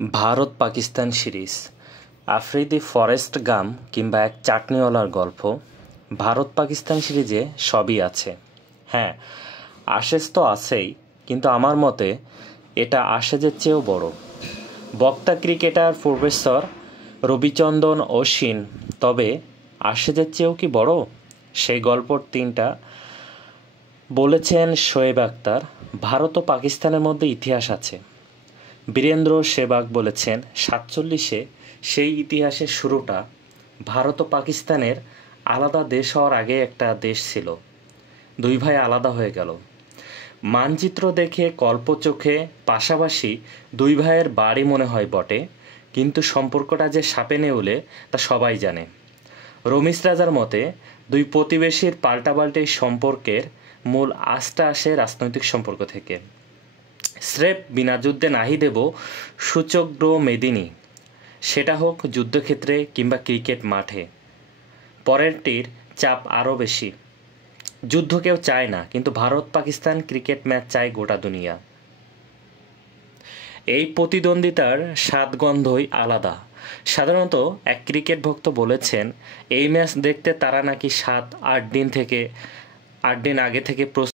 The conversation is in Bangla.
ভারত পাকিস্তান সিরিজ আফ্রিদি ফরেস্ট গাম কিংবা এক চাটনিওয়ালার গল্প। ভারত পাকিস্তান সিরিজে সবই আছে। হ্যাঁ, আশেজ তো আছেই, কিন্তু আমার মতে এটা আশেজের চেয়েও বড়। বক্তা ক্রিকেটার প্রফেসর রবিচন্দ্রন অশ্বিন, তবে আশেজের চেয়েও কি বড়? সেই গল্পর তিনটা বলেছেন শোয়েব আখতার। ভারত ও পাকিস্তানের মধ্যে ইতিহাস আছে। বীরেন্দ্র সেহবাগ বলেছেন 47-এ সেই ইতিহাসের শুরুটা ভারত ও পাকিস্তানের আলাদা দেশ হওয়ার আগে একটা দেশ ছিল। দুই ভাই আলাদা হয়ে গেল। মানচিত্র দেখে কল্পচোখে পাশাপাশি দুই ভাইয়ের বাড়ি মনে হয় বটে, কিন্তু সম্পর্কটা যে সাপে নেউলে তা সবাই জানে। রমিজ রাজার মতে দুই প্রতিবেশীর পাল্টাপাল্টি সম্পর্কের মূল আস্থা আসে রাজনৈতিক সম্পর্ক থেকে। স্রেফ বিনা যুদ্ধে নাহি দেব সূচগ্র মেদিনী, সেটা হোক যুদ্ধক্ষেত্রে কিংবা ক্রিকেট মাঠে। পরেরটির চাপ আরও বেশি। যুদ্ধ কেউ চায় না, কিন্তু ভারত পাকিস্তান ক্রিকেট ম্যাচ চায় গোটা দুনিয়া। এই প্রতিদ্বন্দ্বিতার স্বাদগন্ধই আলাদা। সাধারণত এক ক্রিকেট ভক্ত বলেছেন এই ম্যাচ দেখতে তারা নাকি 7-8 দিন আগে থেকে